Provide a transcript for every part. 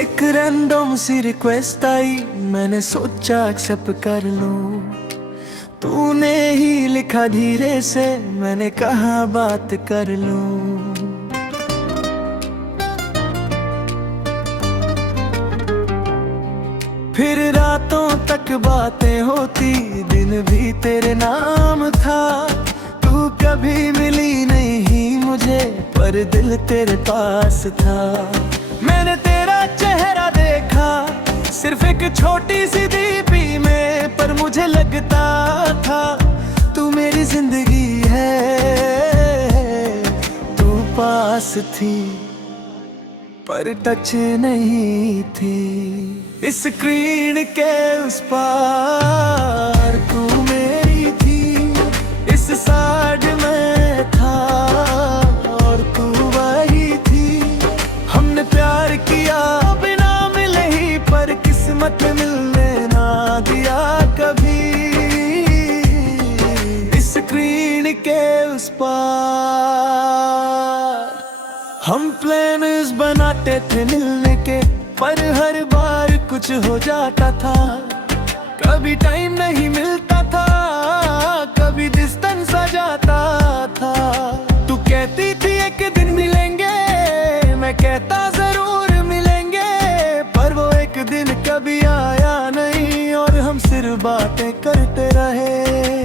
एक रैंडम सी रिक्वेस्ट आई, मैंने सोचा एक्सेप्ट कर लूं। तूने ही लिखा धीरे से, मैंने कहा बात कर लूं। फिर रातों तक बातें होती, दिन भी तेरे नाम था। तू कभी मिली नहीं मुझे, पर दिल तेरे पास था। मैंने तेरा चेहरा देखा सिर्फ एक छोटी सी दीपी में, पर मुझे लगता था तू मेरी जिंदगी है। तू पास थी पर टच नहीं थी। इस स्क्रीन के उस पार तू मेरी थी, इस साइड में था और तू वही थी। हमने प्यार किया बिना मिले ही, पर किस्मत में मिलने ना दिया कभी। इस स्क्रीन के उस पार हम प्लान्स बनाते थे मिलने के, पर हर बार कुछ हो जाता था। कभी टाइम नहीं मिलता था, कभी डिस्टेंस आ जाता था। तू कहती थी एक दिन मिलेंगे, मैं कहता जरूर मिलेंगे, पर वो एक दिन कभी आया नहीं और हम सिर्फ बातें करते रहे।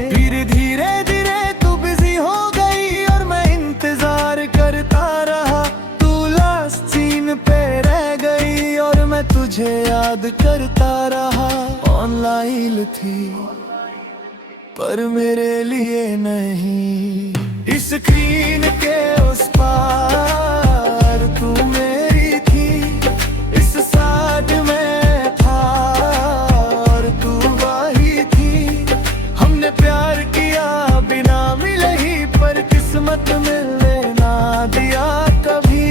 धीरे धीरे धीरे तू बिजी हो गई और मैं इंतजार करता रहा। तू लास्ट सीन पे रह गई और मैं तुझे याद करता रहा। ऑनलाइन थी पर मेरे लिए नहीं। इस स्क्रीन के उस पार तू मेरी थी, इस साथ में था और तू वही थी। हमने प्यार किया बिना मिले ही, पर किस्मत मिलने ना दिया कभी।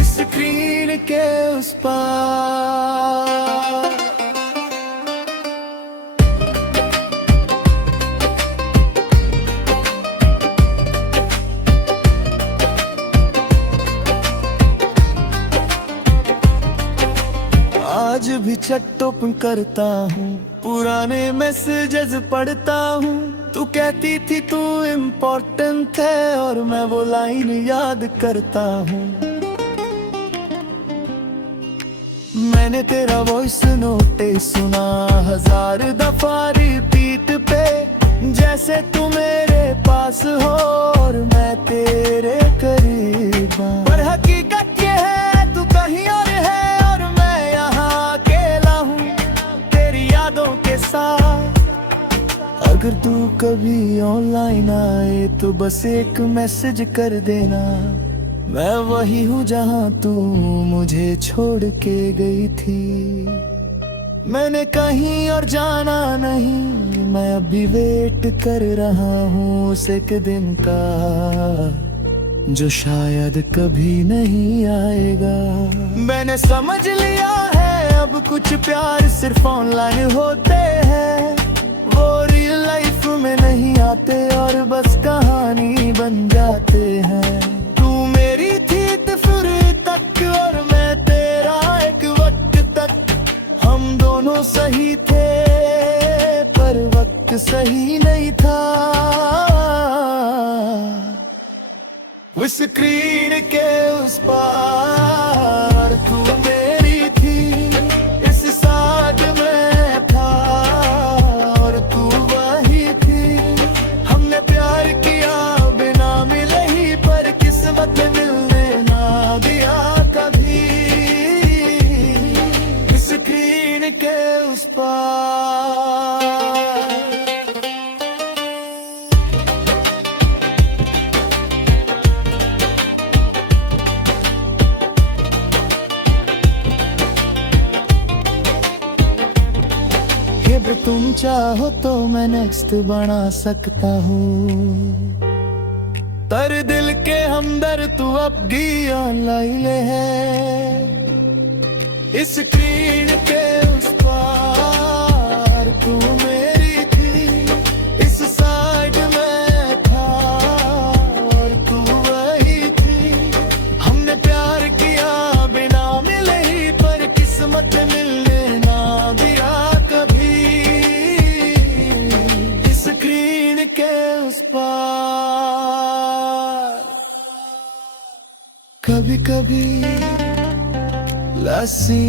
इस स्क्रीन के उस पार आज भी चैट ओपन करता हूँ, पुराने मैसेजेस पढ़ता हूँ। तू कहती थी तू इम्पोर्टेंट है और मैं वो लाइन याद करता हूँ। मैंने तेरा वॉइस नोट सुना 1000 दफा रिपीट पे, जैसे तू मेरे पास हो और मैं तेरे करीब हूँ। पर हकीकत ये है तू कहीं और है और मैं यहाँ अकेला हूँ तेरी यादों के साथ। अगर तू कभी ऑनलाइन आए तो बस एक मैसेज कर देना, मैं वही हूँ जहाँ तू मुझे छोड़ के गई थी। मैंने कहीं और जाना नहीं, मैं अभी वेट कर रहा हूँ उस एक दिन का जो शायद कभी नहीं आएगा। मैंने समझ लिया है अब कुछ प्यार सिर्फ ऑनलाइन होते हैं, वो रियल लाइफ में नहीं आते और बस कहानी बन जाते हैं। तू मेरी थी तो फिर तक और मैं तेरा एक वक्त तक। हम दोनों सही थे पर वक्त सही नहीं था। उस स्क्रीन के उस पार तू मेरी थी, इस साथ में था और तू वही थी। हमने प्यार किया बिना मिले ही, पर किस्मत में मिलने ना दिया कभी। इस स्क्रीन के उस पार तुम चाहो तो मैं नेक्स्ट बना सकता हूँ। तर दिल के हमदर्द तू अब भी ऑनलाइन है। इस स्क्रीन के उस पार तू मेरी थी, इस साइड में था और तू वही थी। हमने प्यार किया बिना कभी कभी लस्सी